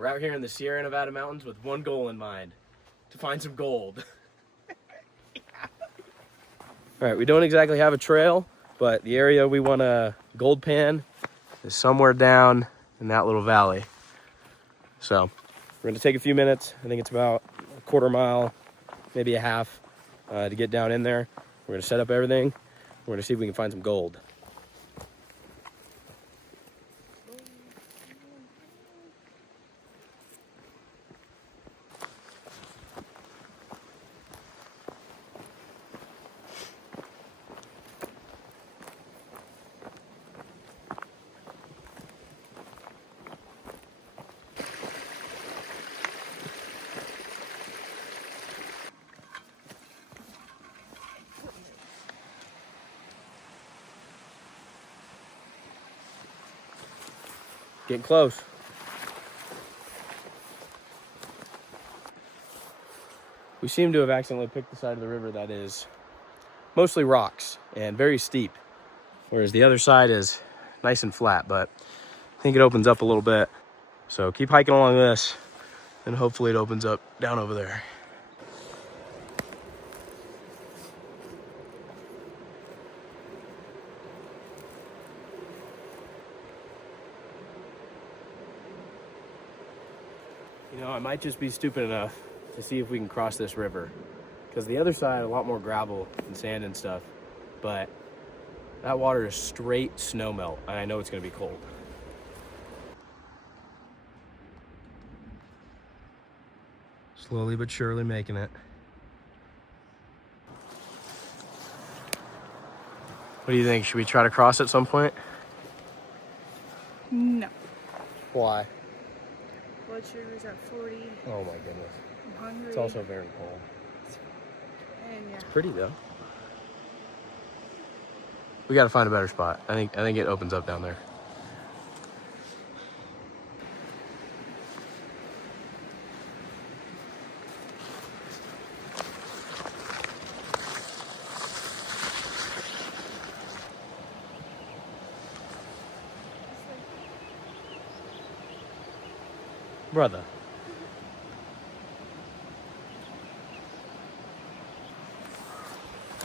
We're out here in the Sierra Nevada mountains with one goal in mind, to find some gold. All right, we don't exactly have a trail, but the area we want to gold pan is somewhere down in that little valley. So we're gonna take a few minutes. I think it's about a quarter mile, maybe a half, to get down in there. We're gonna set up everything. We're gonna see if we can find some gold. Getting close. We seem to have accidentally picked the side of the river that is mostly rocks and very steep, whereas the other side is nice and flat, but I think it opens up a little bit. So keep hiking along this, and hopefully it opens up down over there. You know, I might just be stupid enough to see if we can cross this river, because the other side, a lot more gravel and sand and stuff, but that water is straight snow melt, and I know it's gonna be cold. Slowly but surely making it. What do you think? Should we try to cross at some point? No. Why? Blood sugar's at 40. Oh my goodness. I'm hungry. It's also very cold. And yeah. Pretty though. We gotta find a better spot. I think it opens up down there. Brother.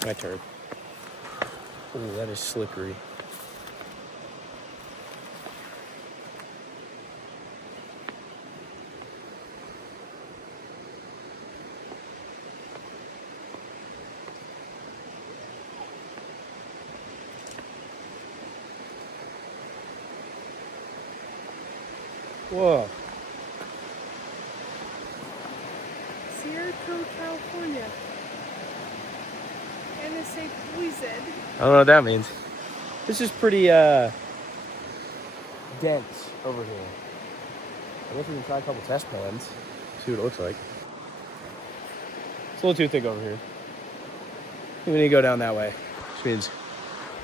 My turn. Oh, that is slippery. Whoa. Sierra Code, California. NSA poison. I don't know what that means. This is pretty dense over here. I guess we can try a couple test pans, see what it looks like. It's a little too thick over here. We need to go down that way, which means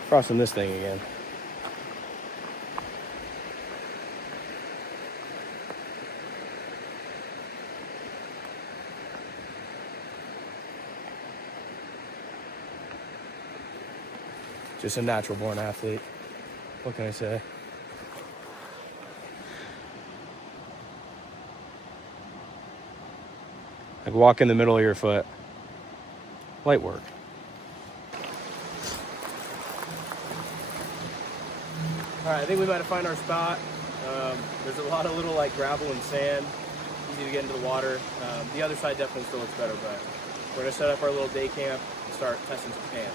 crossing this thing again. Just a natural born athlete. What can I say? Like walk in the middle of your foot. Light work. All right, I think we might have found our spot. There's a lot of little like gravel and sand, easy to get into the water. The other side definitely still looks better, but we're gonna set up our little day camp and start testing some pans.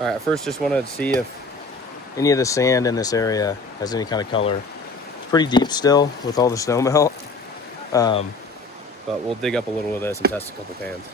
All right, first just wanted to see if any of the sand in this area has any kind of color. It's pretty deep still with all the snow melt, but we'll dig up a little of this and test a couple pans.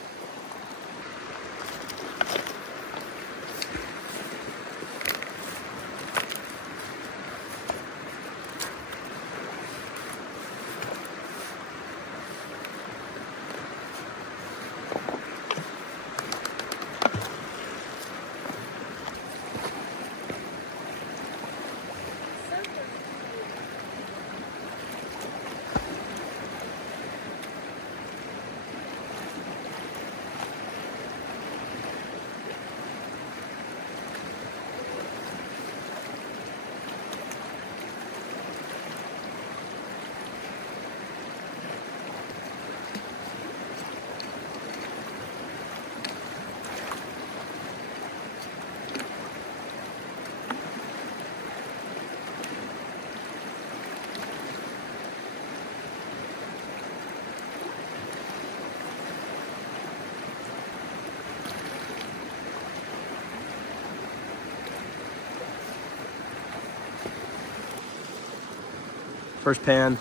First pan.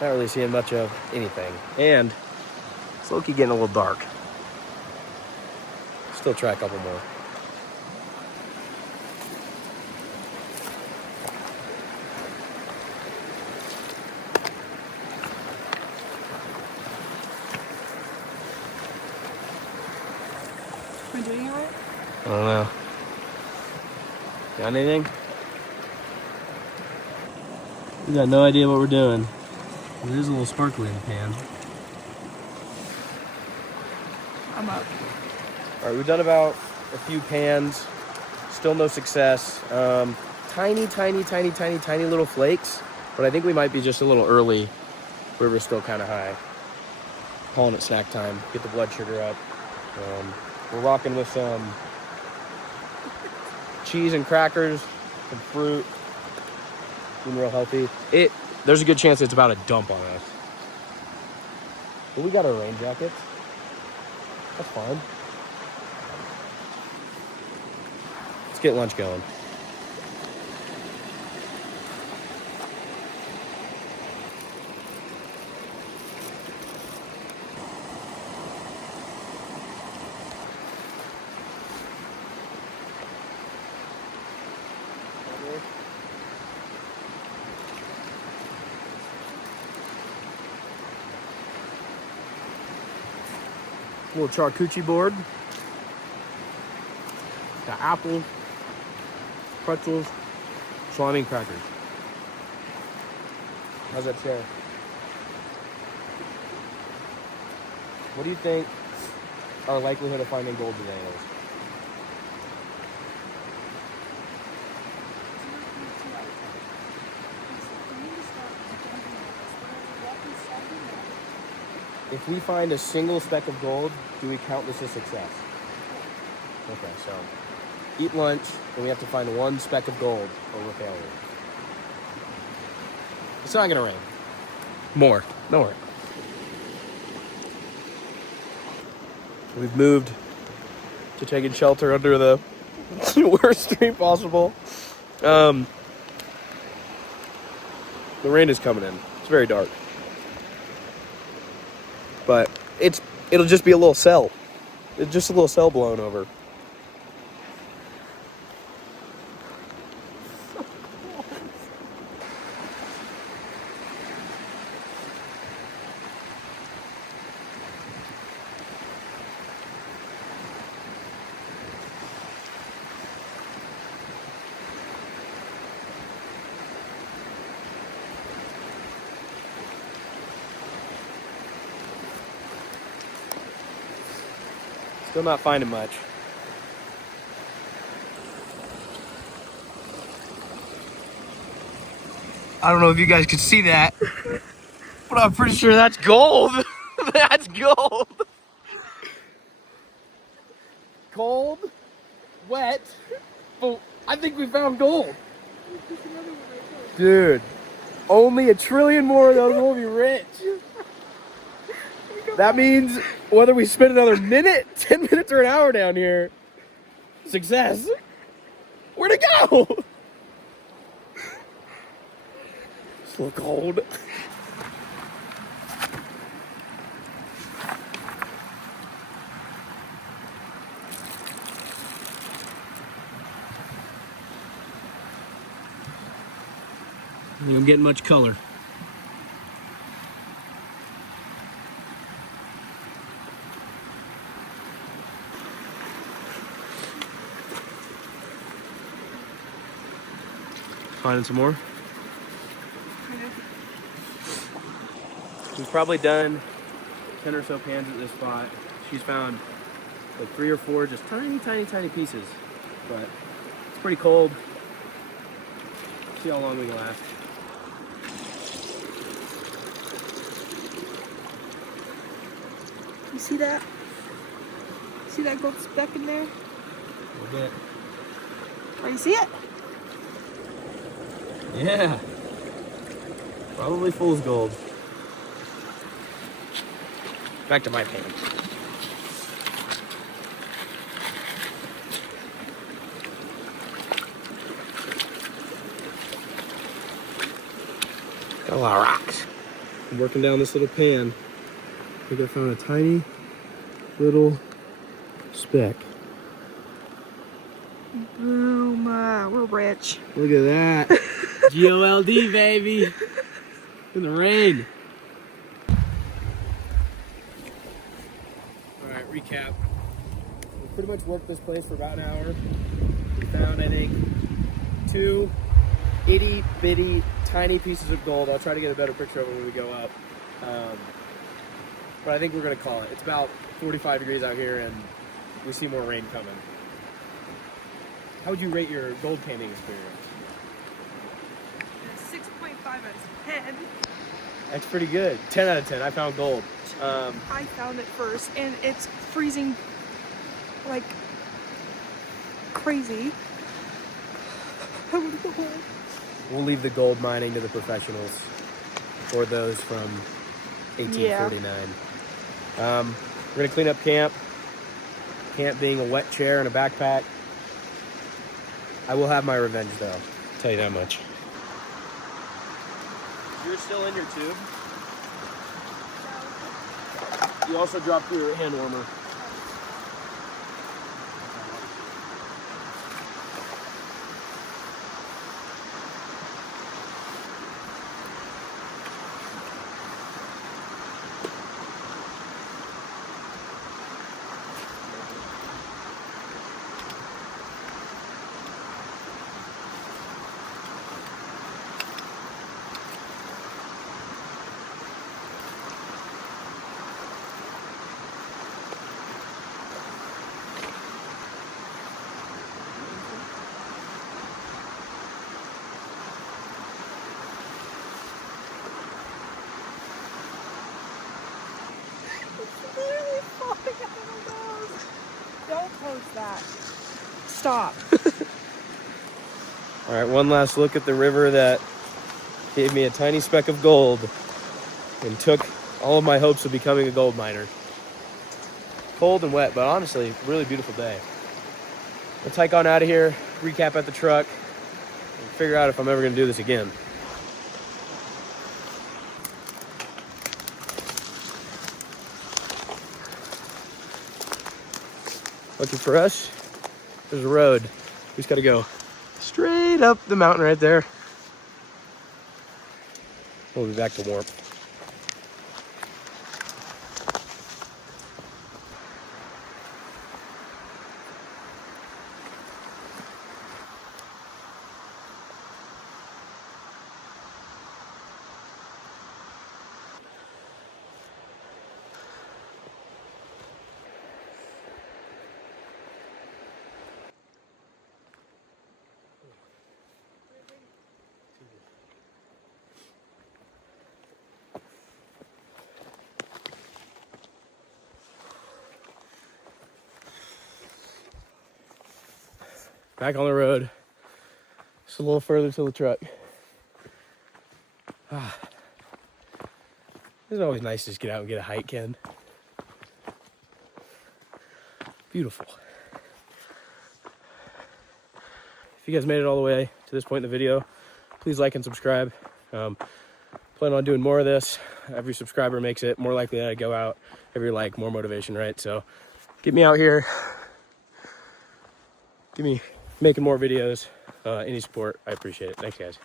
Not really seeing much of anything. And it's low-key getting a little dark. Still try a couple more. Am I doing it right? I don't know. Got anything? We got no idea what we're doing. It is a little sparkly in the pan. I'm up. All right, we've done about a few pans. Still no success. Tiny little flakes. But I think we might be just a little early. River's still kind of high. Calling it snack time. Get the blood sugar up. We're rocking with some cheese and crackers, some fruit. Being real healthy. There's a good chance it's about to dump on us. But we got our rain jackets. That's fine. Let's get lunch going. Little charcuterie board. Got apple, pretzels, salami, and crackers. How's that chair? What do you think our likelihood of finding gold today is? If we find a single speck of gold, do we count this a success? Okay, so eat lunch, and we have to find one speck of gold, or we're failure. It's not gonna rain. More. Don't worry. We've moved to taking shelter under the worst tree possible. The rain is coming in. It's very dark. But it'll just be a little cell. It's just a little cell blown over. Still not finding much. I don't know if you guys can see that, but I'm pretty sure that's gold. That's gold. Cold, wet, but I think we found gold. Dude, only 1 trillion more of those will be rich. That means whether we spend another minute, 10 minutes, or an hour down here, success. Where'd it go? It's a little cold. You don't get much color. Finding some more? We've probably done 10 or so pans at this spot. She's found like 3 or 4 just tiny pieces. But it's pretty cold. See how long we can last. You see that? See that gold speck in there? A little bit. Oh, you see it? Yeah. Probably fool's gold. Back to my pan. Got a lot of rocks. I'm working down this little pan. I think I found a tiny little speck. Boom. We're rich. Look at that. GOLD, baby. In the rain. All right, recap. We pretty much worked this place for about an hour. We found, I think, 2 itty bitty tiny pieces of gold. I'll try to get a better picture of it when we go up. But I think we're gonna call it. It's about 45 degrees out here and we see more rain coming. How would you rate your gold panning experience? 6.5 out of 10. That's pretty good. 10 out of 10. I found gold. I found it first, and it's freezing like crazy. We'll leave the gold mining to the professionals or those from 1849. We're gonna clean up camp. Camp being a wet chair and a backpack. I will have my revenge though. I'll tell you that much. You're still in your tube. You also dropped your hand warmer. Literally falling out of my nose. Don't post that. Stop. All right, one last look at the river that gave me a tiny speck of gold and took all of my hopes of becoming a gold miner. Cold and wet, but honestly, really beautiful day. Let's hike on out of here, recap at the truck, and figure out if I'm ever gonna do this again. Lucky for us, there's a road. We just gotta go straight up the mountain right there. We'll be back to warmth. Back on the road. Just a little further to the truck. It's always nice to just get out and get a hike in. Beautiful. If you guys made it all the way to this point in the video, please like and subscribe. Plan on doing more of this. Every subscriber makes it more likely that I go out. Every like, more motivation, right? So get me out here. Get me making more videos. Any support, I appreciate it. Thanks, guys.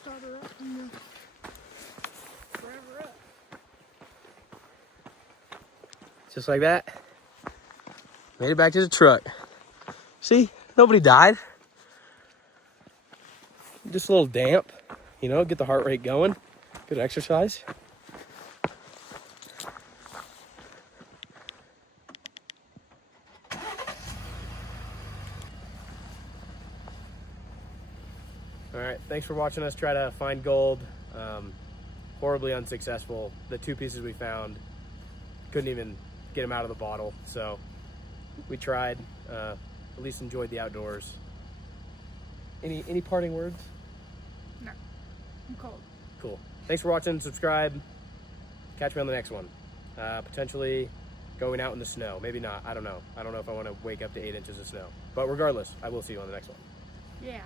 Starter up and forever up. Just like that. Made it back to the truck. See, nobody died. Just a little damp, you know, get the heart rate going. Good exercise. All right, thanks for watching us try to find gold. Horribly unsuccessful. The 2 pieces we found, couldn't even get them out of the bottle. So we tried, at least enjoyed the outdoors. Any parting words? No, I'm cold. Cool. thanks for watching. Subscribe. Catch me on the next one. Potentially going out in the snow. Maybe not. I don't know. I don't know if I want to wake up to 8 inches of snow. But regardless, I will see you on the next one. Yeah.